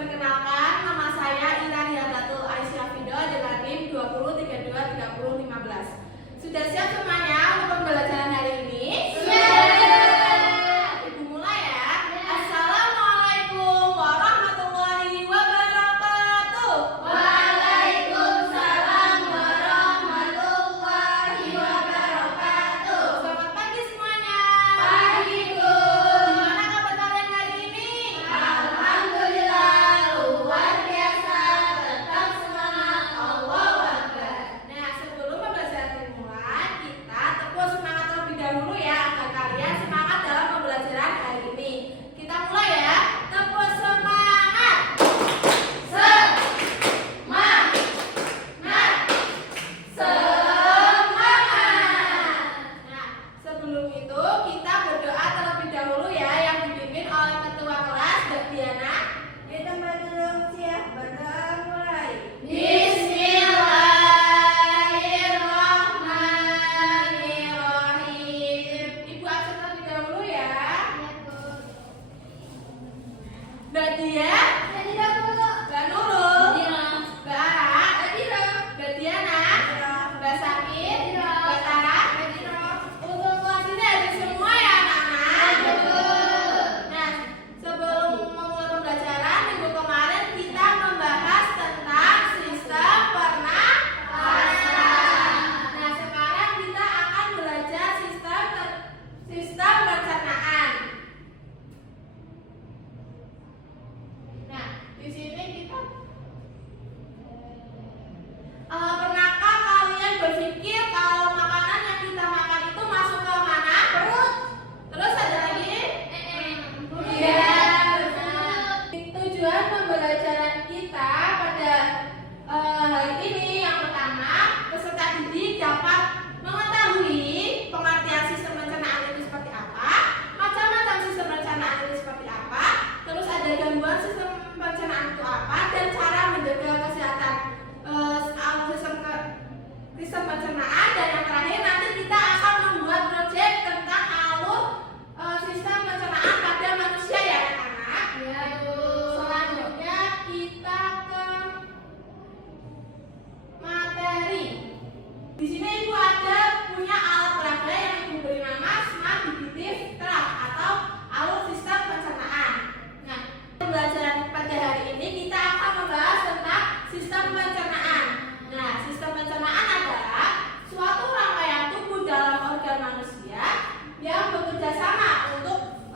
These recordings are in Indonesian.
Perkenalkan, nama saya Intan Yadatul Aisyah Fido dengan NIM 20323015. Sudah siap semuanya untuk pembelajaran hari ini? Ibu mulai ya. Assalamualaikum warahmatullahi wabarakatuh. Waalaikumsalam warahmatullahi wabarakatuh. Selamat pagi semuanya. Pagi, Bu. Gimana kabar kalian hari ini? Alhamdulillah, luar biasa. Tetap semangat, Allahu Akbar. Nah, sebelum pembelajaran dimulai, kita tepuk semangat terlebih dahulu ya agar kalian semangat dalam pembelajaran hari ini. Kita mulai ya. Tepuk semangat. Semangat, semangat. Nah, sebelum itu kita berdoa terlebih dahulu ya yang dipimpin oleh ketua kelas Mbak Diana. Kita dulu siap berdoa mulai. Bismillahirrahmanirrahim. Ibu absen terlebih dahulu ya. Mbak Dia, Mbak Nurul, Mbak Ara, Mbak Diana, Mbak Sakit, Mbak Tara. Untuk kelas ini ada semua ya anak-anak. Nah, sebelum memulai pembelajaran minggu kemarin kita membahas tentang sistem pernapasan. Nah, sekarang kita akan belajar sistem pencernaan. Nah, di sini kita pernahkah kalian berpikir kalau makanan yang kita makan itu masuk ke mana? Perut. Terus ada lagi? Iya, benar. Tujuan pembelajaran kita pada hari ini yang pertama, peserta didik dapat mengetahui pengertian sistem pencernaan itu seperti apa, macam-macam sistem pencernaan itu seperti apa, terus ada gangguan sistem pencernaan itu apa, dan cara menjaga kesehatan sistem pencernaan. Dan yang terakhir nanti kita akan membuat proyek tentang alur sistem pencernaan pada manusia ya anak-anak. Selanjutnya kita ke materi. Di sini ibu ada punya alat peraga yang ibu beri nama Smart Digestive Tract atau alur sistem pencernaan. Nah, pembelajaran pada hari ini kita akan membahas tentang sistem pencernaan. Nah, sistem pencernaan adalah suatu rangkaian tubuh dalam organ manusia yang bekerja sama untuk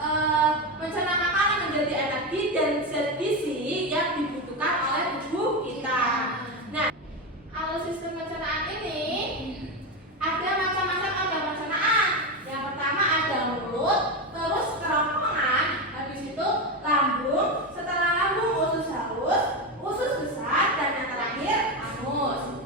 mencerna makanan menjadi energi dan zat gizi yang dibutuhkan oleh tubuh kita. Nah, alur sistem pencernaan ini ada macam-macam organ pencernaan. Yang pertama ada mulut, terus kerongkongan, habis itu lambung, setelah lambung usus halus, usus besar, dan yang terakhir anus.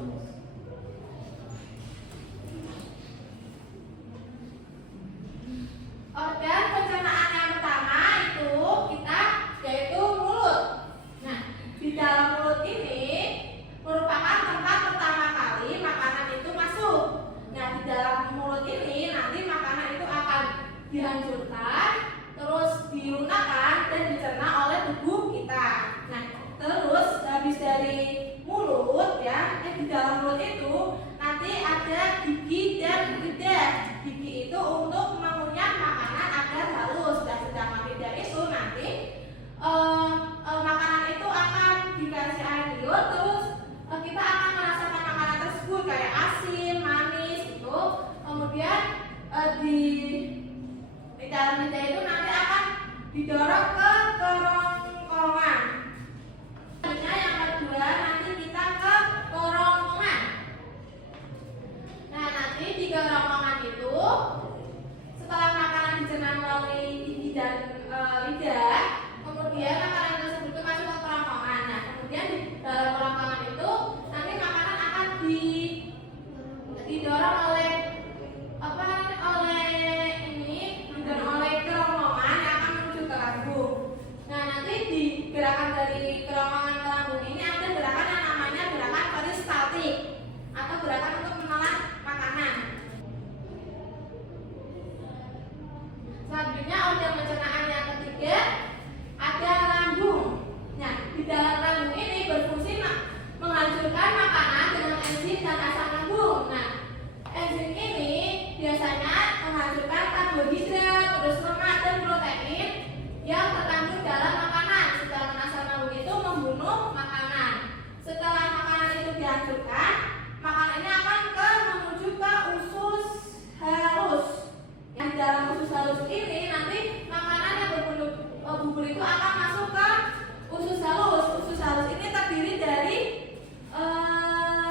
Organ pencernaan yang pertama itu kita yaitu mulut. Nah, di dalam mulut ini merupakan tempat pertama kali makanan itu masuk. Nah, di dalam mulut ini nanti makanan itu akan dihancurkan, terus dilunakkan dan dicerna oleh tubuh kita. Nah, terus habis dari mulut ya, di dalam mulut itu nanti ada gigi dan lidah. Gigi itu untuk mengunyah makanan agar halus, dan sedangkan lidah itu nanti makanan itu akan dikasih air liur, terus kita akan merasakan makanan tersebut kayak asin, manis gitu. Kemudian di dalam lidah itu nanti akan didorong ke kerongkongan. Selanjutnya yang kedua nanti kita ke kerongkongan. Nah, nanti di kerongkongan itu setelah makanan dicerna melalui gigi dan lidah, kemudian makanan tersebut itu masuk ke kerongkongan. Nah, kemudian di dalam kerongkongan itu nanti makanan akan didorong oleh didorong oleh kerongkongan yang akan menuju ke lambung. Nah, nanti di gerakan dari kerongkongan ke lambung ini ada gerakan yang namanya gerakan peristaltik atau gerakan untuk menelan makanan. Selanjutnya organ pencernaan yang ketiga ada lambung. Nah, di dalam dan asam lambung. Nah, enzim ini biasanya menghasilkan karbohidrat, terus lemak dan protein yang terkandung dalam makanan. Sedangkan asam lambung itu membunuh makanan. Setelah makanan itu dihancurkan, makanan ini akan menuju ke usus halus. Yang di dalam usus halus ini nanti makanan yang berbentuk bubur itu akan masuk ke usus halus. Usus halus ini terdiri dari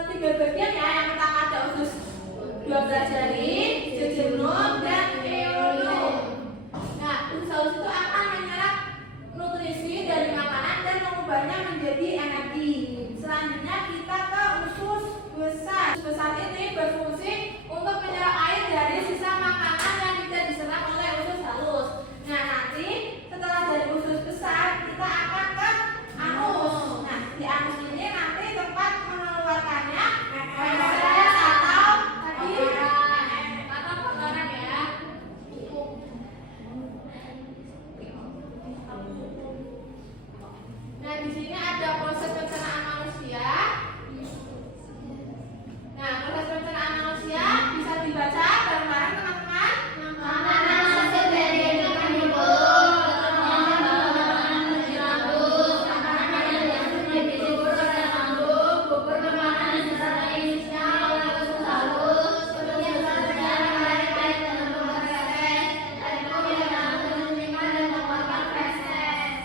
3 bagian ya. Yang pertama ada usus 12 jari, jejunum, dan eolum. Nah, usus halus itu akan menyerap nutrisi dari makanan dan mengubahnya menjadi energi. Selanjutnya kita ke usus besar. Usus besar ini berfungsi untuk menyerap air dari sisa makanan yang tidak diserap oleh usus halus. Nah, nanti setelah dari usus besar kita akan ke anus. Nah, di anus ini nanti tempat mengeluarkannya feses atau kotoran ya. Nah, di sini ada proses pencernaan manusia. Nah, proses pencernaan manusia bisa dibaca bareng-bareng teman-teman. Makanan hasil dari makan bubur, makanan dari lambung, makanan yang dihasilkan dari bubur dan lambung, bubur bermakanan disertai isinya oleh usus halus, kemudian selanjutnya mengalir air ke lambung feses, dan kemudian langsung menerima dan mengeluarkan feses.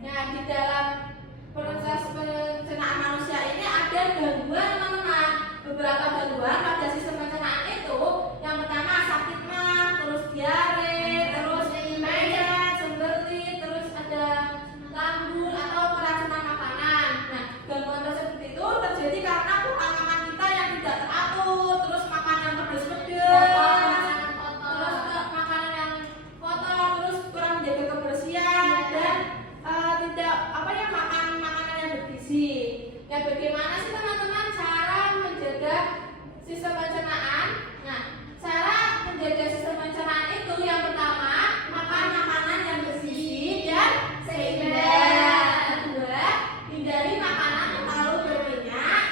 Nah, di dalam proses pencernaan manusia ini ada gangguan teman-teman. Beberapa gangguan pada sistem pencernaan itu, yang pertama sakit mah, terus diare, terus peyet, sembelit, terus ada lambung atau keracunan makanan. Nah, gangguan tersebut itu terjadi karena pola makan kita yang tidak teratur, terus makanan pedes-pedes, terus makanan yang kotor, terus kurang menjaga kebersihan dan tidak makan makanan yang bergizi. Ya, bagaimana sih teman-teman cara menjaga sistem pencernaan? Nah, cara menjaga sistem pencernaan itu yang pertama makan makanan yang bergizi dan seimbang. Kedua, hindari makanan yang terlalu berminyak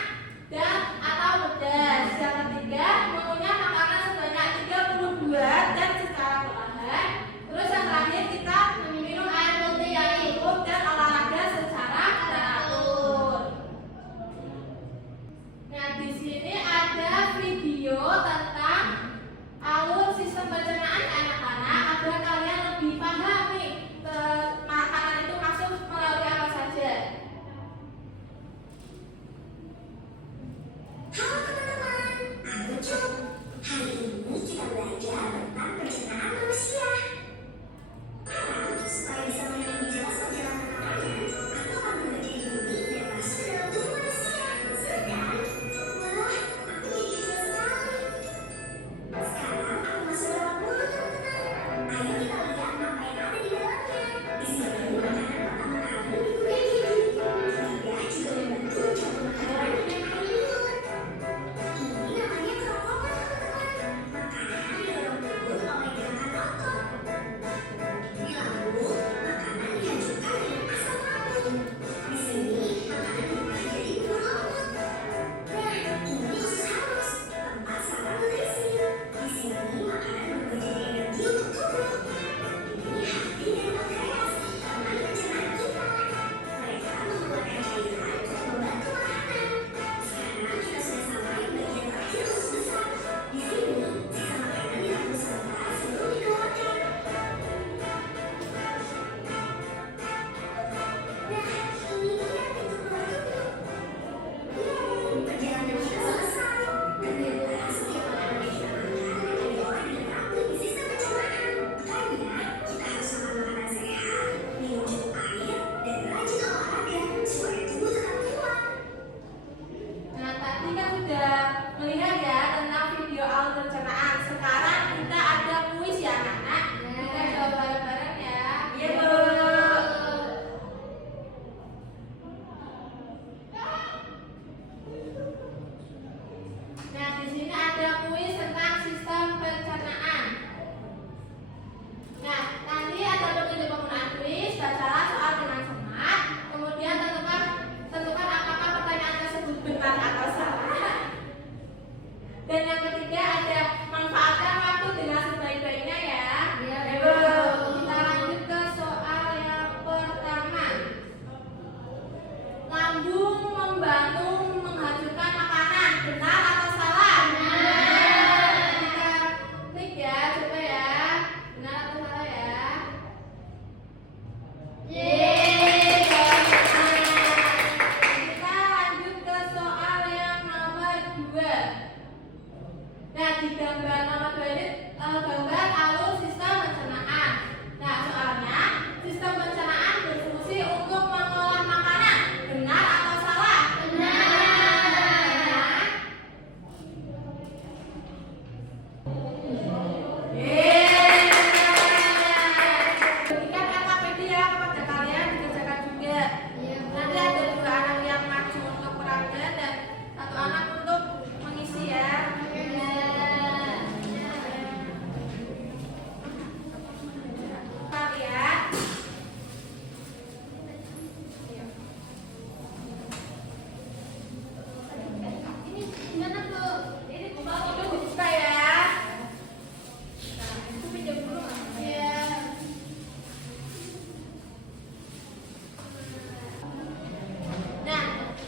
dan atau pedas. Yang ketiga, mengunyah makanan sebanyak 32 dan secara perlahan. Terus yang terakhir kita minum air putih yang cukup dan olahraga secara teratur. Nah, di sini ada video tentang alur sistem pencernaan anak-anak agar kalian lebih paham nih makanan itu masuk melalui apa saja. Halo teman-teman, aku Cuk. Hari ini kita belajar tentang pencernaan manusia. Supaya bisa melindungi jelas perjalanan makanannya, aku akan berbagi bumi dan masuk ke dalam tubuh manusia. Seru kan? Wah, aku jadi kecil sekali. Sekarang aku masuk dalam mulut teman-teman. Ayo kita lihat apa yang ada di dalamnya. Di sini makanan pertama kali dikulit gigi. Lidah juga membantu mencampur makanan dengan air liur. Ini namanya kerongkongan teman-teman. Makanan didorong tubuh oleh gerakan otot. Di lambung, makanan dihancurkan dengan asam lambung. Di sini, makanan diubah jadi bubur laut. Nah, ini usus halus, tempat saraf nutrisi. Di sini, makanan berubah jadi energi untuk tubuh. Ini hati dan pankreas, teman pencernaan kita. Mereka mengeluarkan cairan untuk membantu makanan. Sekarang kita sudah sampai di bagian terakhir usus besar. Di sini, sisa makanan dirangkum sebentar sebelum dikeluarkan. Nah, ini dia pintu keluar tubuh. Yeay, perjalanan kita selesai. Ternyata setiap makanan yang kita makan akan diolah dan dirangkum di sistem pencernaan. Makanya, kita harus makan makanan sehat, minum cukup air, dan rajin olahraga supaya tubuh tetap kuat. Nah, tadi kan sudah melihat ya tentang video alur pencernaan. Sekarang kita ada kuis ya anak-anak. Kita jawab bareng-bareng ya. Iya, Bu.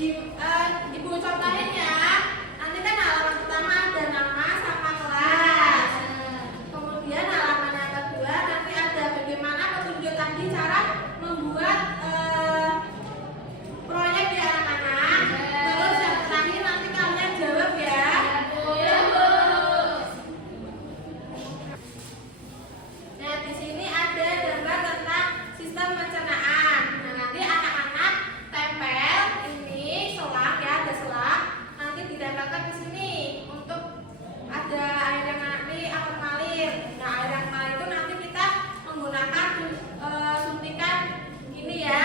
Ibu contohin ya. Nanti kan halaman pertama ada nama sama kelas. Kemudian halaman yang kedua nanti ada bagaimana petunjuk tadi cara membuat proyek di anak-anak. Terus yang terakhir nanti kalian jawab ya. Nah, di sini ada gambar tentang sistem pencernaan. Nah, nanti anak-anak tempel ini selang ya, ada selang. Nanti ditempelkan di sini untuk ada air yang nanti akan mengalir. Nah, air yang mengalir itu nanti kita menggunakan suntikan ini ya.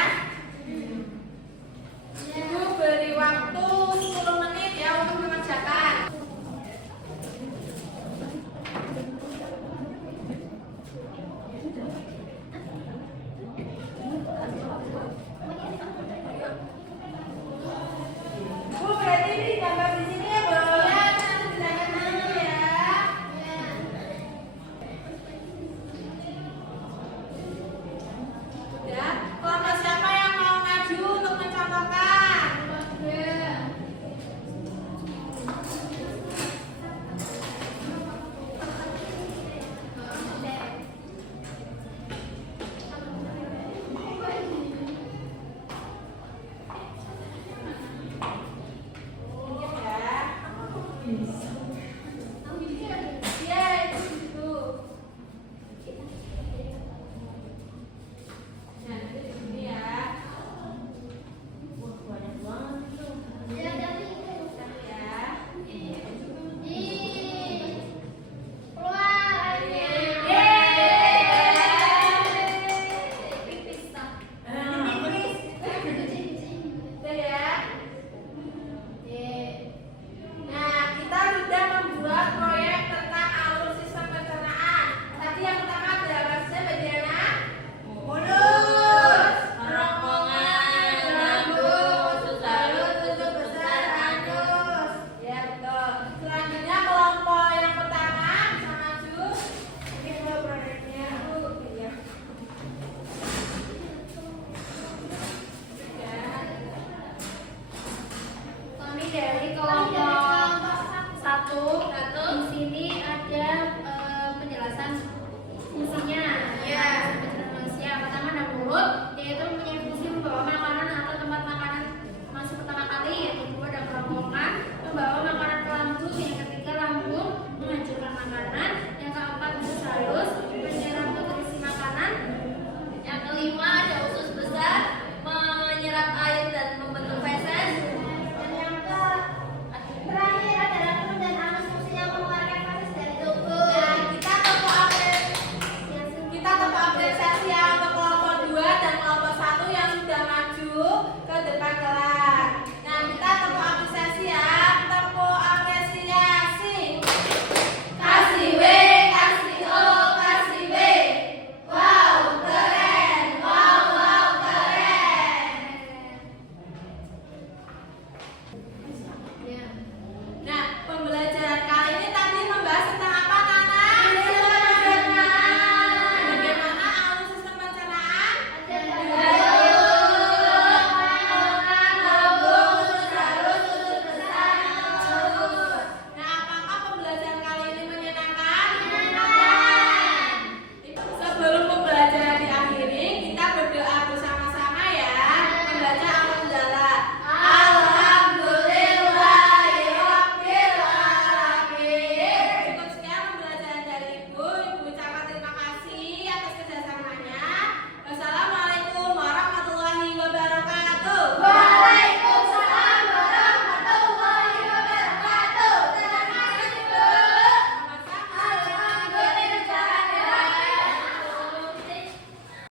Ibu beri waktu 10 menit ya untuk mengerjakan. Bu, berarti ini gambar di sini ya, Bu? Ya, nanti ditanyakan dulu ya. Ya, kelompok siapa yang mau maju untuk mencontohkan? Ya, itu situ. Nah, itu di sini ya. Wah, banyak banget itu. Satu ya. Udah ya. Nah, kita sudah membuat proyek tentang alur sistem pencernaan. Tadi yang pertama ada apa saja, Mbak Diana? Mulut, kerongkongan, rambut, lalu tutup besar anus. Ya, betul. Selanjutnya kelompok yang pertama bisa maju. Ini adalah proyeknya. Ya. Kami dari kelompok satu. Di sini ada penjelasan fungsinya. Ya. Penjelasan manusia. Pertama ada mulut,